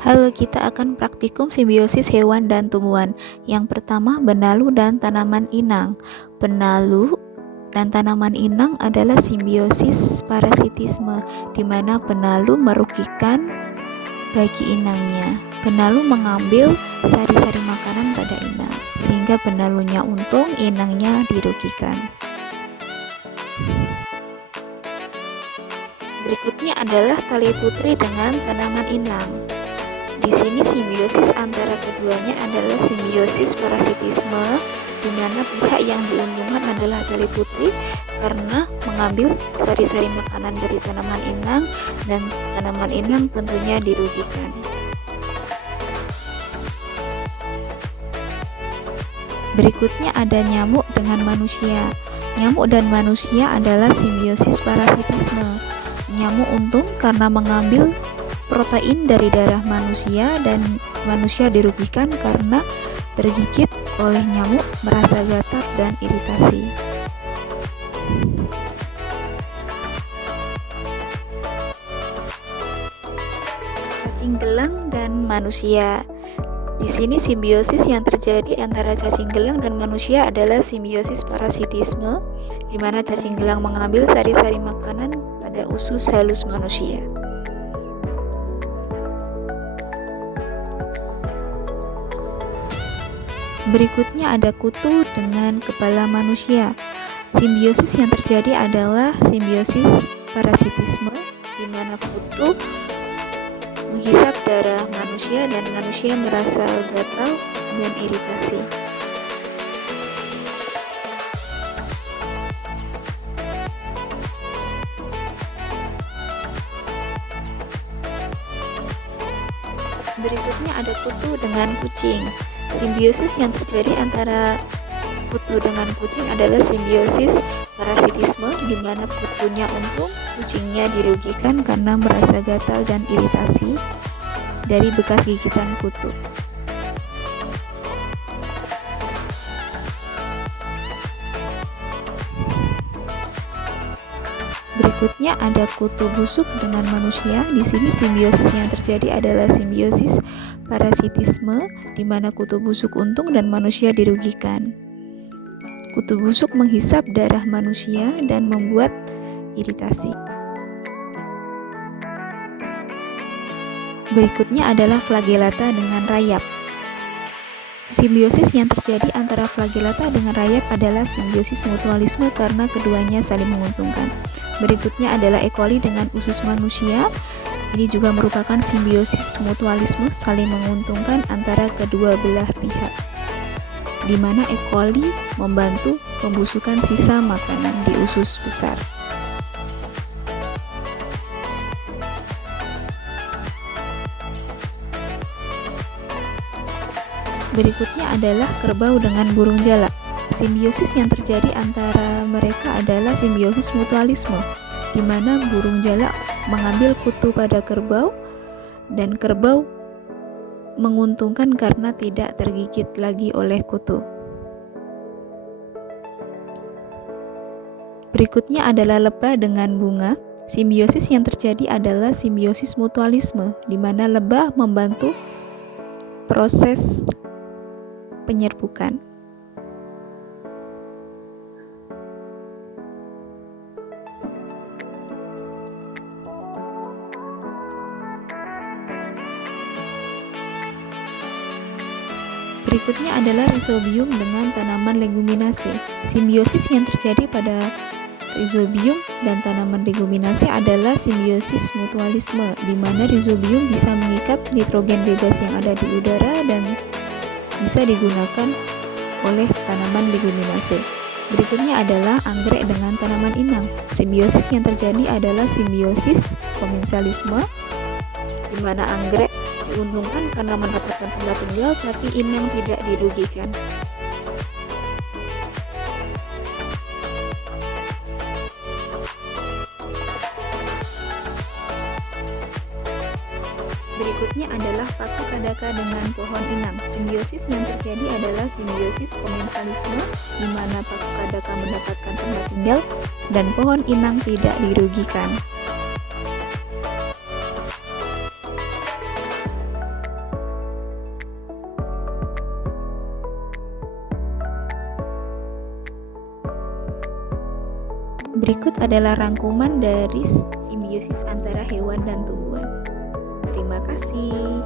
Halo, kita akan praktikum simbiosis hewan dan tumbuhan. Yang pertama, benalu dan tanaman inang. Benalu dan tanaman inang adalah simbiosis parasitisme, di mana benalu merugikan bagi inangnya. Benalu mengambil sari-sari makanan pada inang, sehingga benalunya untung, inangnya dirugikan. Berikutnya adalah tali putri dengan tanaman inang. Di sini simbiosis antara keduanya adalah simbiosis parasitisme, di mana pihak yang diuntungkan adalah tali putri karena mengambil sari-sari makanan dari tanaman inang, dan tanaman inang tentunya dirugikan. Berikutnya ada nyamuk dengan manusia. Nyamuk dan manusia adalah simbiosis parasitisme. Nyamuk untung karena mengambil protein dari darah manusia, dan manusia dirugikan karena tergigit oleh nyamuk, merasa gatal dan iritasi. Cacing gelang dan manusia. Di sini simbiosis yang terjadi antara cacing gelang dan manusia adalah simbiosis parasitisme, di mana cacing gelang mengambil sari-sari makanan pada usus halus manusia. Berikutnya ada kutu dengan kepala manusia. Simbiosis yang terjadi adalah simbiosis parasitisme, di mana kutu menghisap darah manusia dan manusia merasa gatal dan iritasi. Berikutnya ada kutu dengan kucing. Simbiosis yang terjadi antara kutu dengan kucing adalah simbiosis parasitisme, di mana kutunya untung, kucingnya dirugikan karena merasa gatal dan iritasi dari bekas gigitan kutu. Berikutnya ada kutu busuk dengan manusia. Di sini simbiosis yang terjadi adalah simbiosis parasitisme, di mana kutu busuk untung dan manusia dirugikan. Kutu busuk menghisap darah manusia dan membuat iritasi. Berikutnya adalah flagellata dengan rayap. Simbiosis yang terjadi antara flagellata dengan rayap adalah simbiosis mutualisme karena keduanya saling menguntungkan. Berikutnya adalah E. coli dengan usus manusia. Ini juga merupakan simbiosis mutualisme saling menguntungkan antara kedua belah pihak, di mana E. coli membantu pembusukan sisa makanan di usus besar. Berikutnya adalah kerbau dengan burung jalak. Simbiosis yang terjadi antara mereka adalah simbiosis mutualisme, di mana burung jalak mengambil kutu pada kerbau, dan kerbau menguntungkan karena tidak tergigit lagi oleh kutu. Berikutnya adalah lebah dengan bunga. Simbiosis yang terjadi adalah simbiosis mutualisme, di mana lebah membantu proses penyerbukan. Berikutnya adalah rhizobium dengan tanaman leguminase. Simbiosis yang terjadi pada rhizobium dan tanaman leguminase adalah simbiosis mutualisme, di mana rhizobium bisa mengikat nitrogen bebas yang ada di udara dan bisa digunakan oleh tanaman leguminase. Berikutnya adalah anggrek dengan tanaman inang. Simbiosis yang terjadi adalah simbiosis komensalisme, di mana anggrek diuntungkan karena mendapatkan tempat tinggal, tapi inang tidak dirugikan. Berikutnya adalah paku kadaka dengan pohon inang. Simbiosis yang terjadi adalah simbiosis komensalisme, di mana paku kadaka mendapatkan tempat tinggal dan pohon inang tidak dirugikan. Berikut adalah rangkuman dari simbiosis antara hewan dan tumbuhan. Terima kasih.